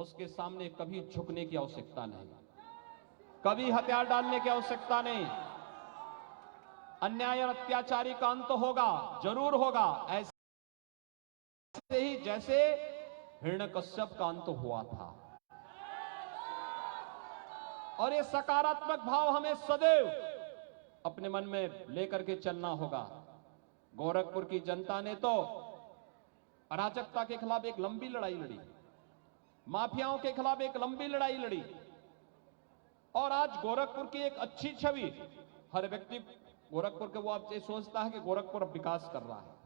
उसके सामने कभी झुकने की आवश्यकता नहीं, कभी हथियार डालने की आवश्यकता नहीं। अन्याय और अत्याचारी का अंत होगा, जरूर होगा, ऐसे ही जैसे हिरण्यकश्यप का अंत हुआ था। और ये सकारात्मक भाव हमें सदैव अपने मन में लेकर के चलना होगा। गोरखपुर की जनता ने तो अराजकता के खिलाफ एक लंबी लड़ाई लड़ी, माफियाओं के खिलाफ एक लंबी लड़ाई लड़ी, और आज गोरखपुर की एक अच्छी छवि, हर व्यक्ति गोरखपुर के वो अब ये सोचता है कि गोरखपुर अब विकास कर रहा है।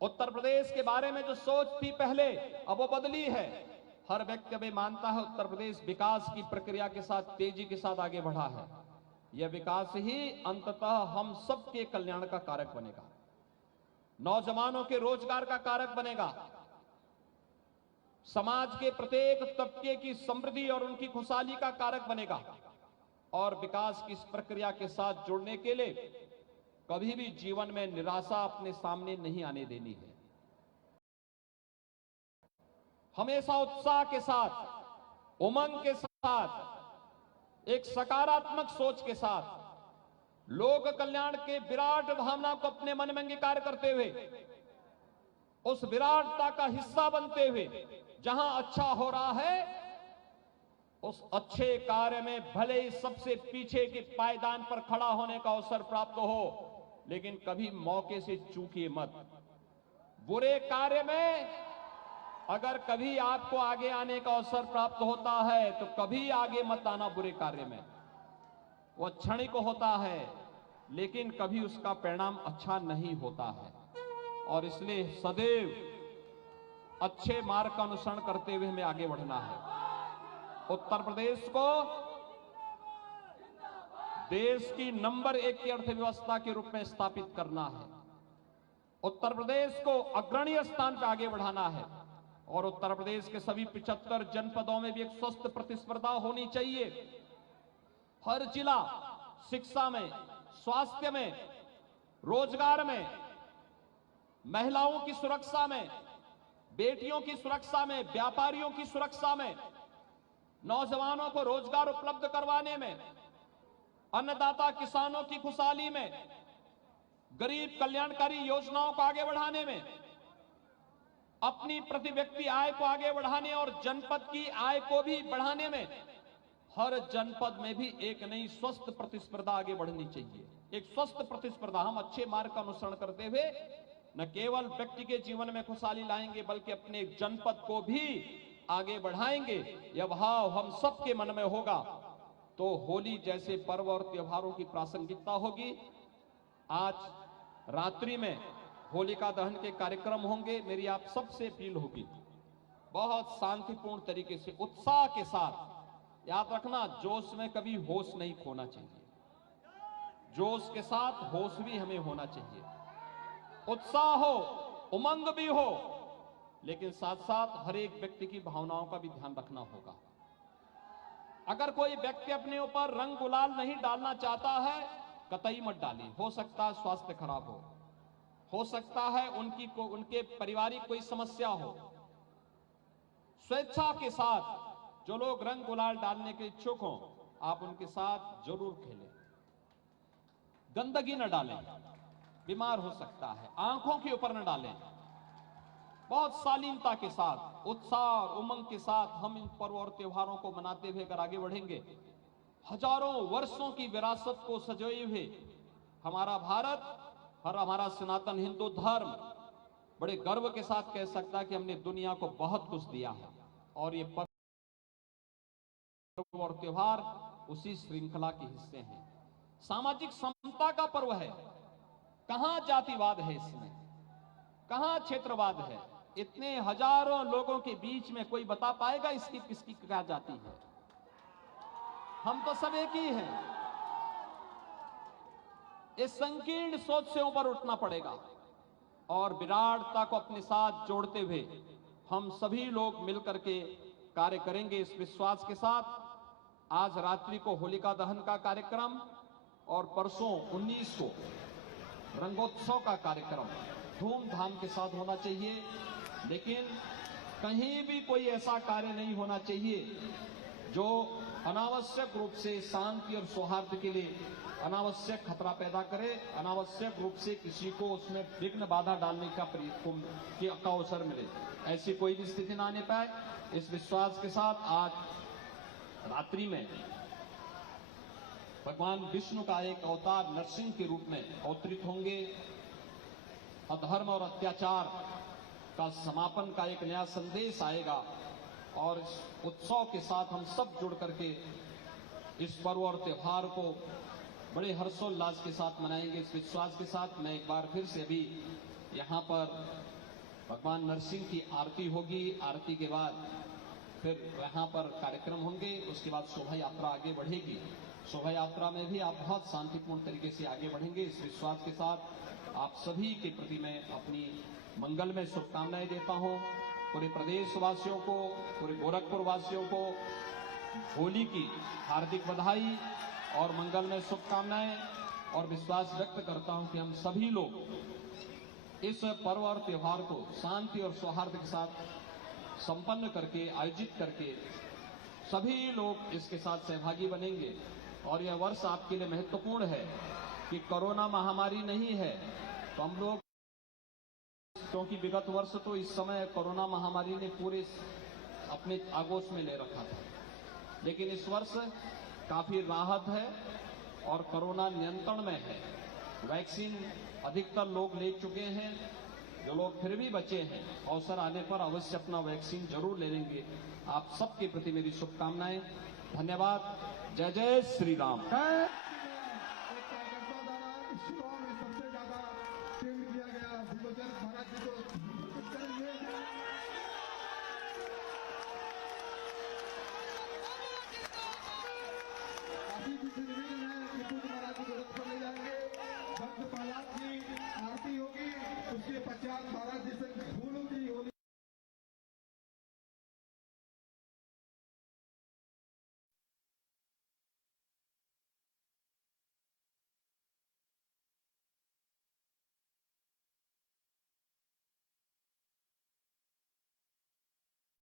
उत्तर प्रदेश के बारे में जो सोच थी पहले, अब वो बदली है। हर व्यक्ति अब मानता है उत्तर प्रदेश विकास की प्रक्रिया के साथ तेजी के साथ आगे बढ़ा है। यह विकास ही अंततः हम सबके कल्याण का कारक बनेगा, नौजवानों के रोजगार का कारक बनेगा, समाज के प्रत्येक तबके की समृद्धि और उनकी खुशहाली का कारक बनेगा। और विकास की इस प्रक्रिया के साथ जुड़ने के लिए कभी भी जीवन में निराशा अपने सामने नहीं आने देनी है। हमेशा उत्साह के साथ, उमंग के साथ, एक सकारात्मक सोच के साथ, लोक कल्याण के विराट भावना को अपने मन में अंगीकार करते हुए, उस विराटता का हिस्सा बनते हुए, जहां अच्छा हो रहा है उस अच्छे कार्य में भले ही सबसे पीछे के पायदान पर खड़ा होने का अवसर प्राप्त हो, लेकिन कभी मौके से चूकिए मत। बुरे कार्य में अगर कभी आपको आगे आने का अवसर प्राप्त होता है तो कभी आगे मत आना बुरे कार्य में। वो क्षणिक होता है, लेकिन कभी उसका परिणाम अच्छा नहीं होता है। और इसलिए सदैव अच्छे मार्ग का अनुसरण करते हुए हमें आगे बढ़ना है। उत्तर प्रदेश को देश की नंबर 1 की अर्थव्यवस्था के रूप में स्थापित करना है। उत्तर प्रदेश को अग्रणी स्थान पर आगे बढ़ाना है। और उत्तर प्रदेश के सभी 75 जनपदों में भी एक स्वस्थ प्रतिस्पर्धा होनी चाहिए। हर जिला शिक्षा में, स्वास्थ्य में, रोजगार में, महिलाओं की सुरक्षा में, बेटियों की सुरक्षा में, व्यापारियों की सुरक्षा में, नौजवानों को रोजगार उपलब्ध करवाने में, अन्नदाता किसानों की खुशहाली में, गरीब कल्याणकारी योजनाओं को आगे बढ़ाने में, अपनी प्रति व्यक्ति आय को आगे बढ़ाने और जनपद की आय को भी बढ़ाने में, हर जनपद में भी एक नई स्वस्थ प्रतिस्पर्धा आगे बढ़नी चाहिए। एक स्वस्थ प्रतिस्पर्धा, हम अच्छे मार्ग का अनुसरण करते हुए न केवल व्यक्ति के जीवन में खुशहाली लाएंगे बल्कि अपने जनपद को भी आगे बढ़ाएंगे। यह भाव हम सबके मन में होगा तो होली जैसे पर्व और त्योहारों की प्रासंगिकता होगी। आज रात्रि में होलिका दहन के कार्यक्रम होंगे। मेरी आप सबसे अपील होगी, बहुत शांतिपूर्ण तरीके से, उत्साह के साथ, याद रखना जोश में कभी होश नहीं खोना चाहिए, जोश के साथ होश भी हमें होना चाहिए। उत्साह हो, उमंग भी हो, लेकिन साथ साथ हर एक व्यक्ति की भावनाओं का भी ध्यान रखना होगा। अगर कोई व्यक्ति अपने ऊपर रंग गुलाल नहीं डालना चाहता है, कतई मत डालिए। हो सकता है स्वास्थ्य खराब हो सकता है उनके पारिवारिक कोई समस्या हो। स्वेच्छा के साथ जो लोग रंग गुलाल डालने के इच्छुक हों, आप उनके साथ जरूर खेलें। गंदगी न डालें, बीमार हो सकता है। आंखों के ऊपर न डालें। बहुत शालीनता के साथ, उत्साह और उमंग के साथ हम इन पर्व और त्योहारों को मनाते हुए अगर आगे बढ़ेंगे, हजारों वर्षों की विरासत को सजोए हुए हमारा भारत और हमारा सनातन हिंदू धर्म बड़े गर्व के साथ कह सकता है कि हमने दुनिया को बहुत कुछ दिया है। और ये पर्व और त्योहार उसी श्रृंखला के हिस्से हैं। सामाजिक समता का पर्व है। कहां जातिवाद है इसमें, कहां क्षेत्रवाद है? इतने हजारों लोगों के बीच में कोई बता पाएगा इसकी किसकी क्या जाति है? हम तो सब एक ही हैं। इस संकीर्ण सोच से ऊपर उठना पड़ेगा और विराटता को अपने साथ जोड़ते हुए हम सभी लोग मिलकर के कार्य करेंगे। इस विश्वास के साथ आज रात्रि को होलिका दहन का कार्यक्रम और परसों 19 को रंगोत्सव का कार्यक्रम धूमधाम के साथ होना चाहिए। लेकिन कहीं भी कोई ऐसा कार्य नहीं होना चाहिए जो अनावश्यक रूप से शांति और सौहार्द के लिए अनावश्यक खतरा पैदा करे, अनावश्यक रूप से किसी को उसमें विघ्न बाधा डालने का अवसर मिले, ऐसी कोई भी स्थिति ना आने पाए। इस विश्वास के साथ आज रात्रि में भगवान विष्णु का एक अवतार नरसिंह के रूप में अवतरित होंगे। अधर्म और अत्याचार का समापन का एक नया संदेश आएगा और इस उत्सव के साथ हम सब जुड़ करके इस पर्व और त्योहार को बड़े हर्षोल्लास के साथ मनाएंगे। इस विश्वास के साथ मैं एक बार फिर से अभी यहाँ पर भगवान नरसिंह की आरती होगी, आरती के बाद फिर यहाँ पर कार्यक्रम होंगे, उसके बाद शोभा यात्रा आगे बढ़ेगी। शोभा यात्रा में भी आप बहुत शांतिपूर्ण तरीके से आगे बढ़ेंगे। इस विश्वास के साथ आप सभी के प्रति मैं अपनी मंगल में शुभकामनाएं देता हूं। पूरे प्रदेश वासियों को, पूरे गोरखपुर वासियों को होली की हार्दिक बधाई और मंगल में शुभकामनाएं, और विश्वास व्यक्त करता हूं कि हम सभी लोग इस पर्व और त्योहार को शांति और सौहार्द के साथ संपन्न करके, आयोजित करके सभी लोग इसके साथ सहभागी बनेंगे। और यह वर्ष आपके लिए महत्वपूर्ण है कि कोरोना महामारी नहीं है, तो हम लोग, क्योंकि विगत वर्ष तो इस समय कोरोना महामारी ने पूरे अपने आगोश में ले रखा था, लेकिन इस वर्ष काफी राहत है और कोरोना नियंत्रण में है। वैक्सीन अधिकतर लोग ले चुके हैं, जो लोग फिर भी बचे हैं अवसर आने पर अवश्य अपना वैक्सीन जरूर ले लेंगे। आप सबके प्रति मेरी शुभकामनाएं, धन्यवाद। जय जय श्री राम।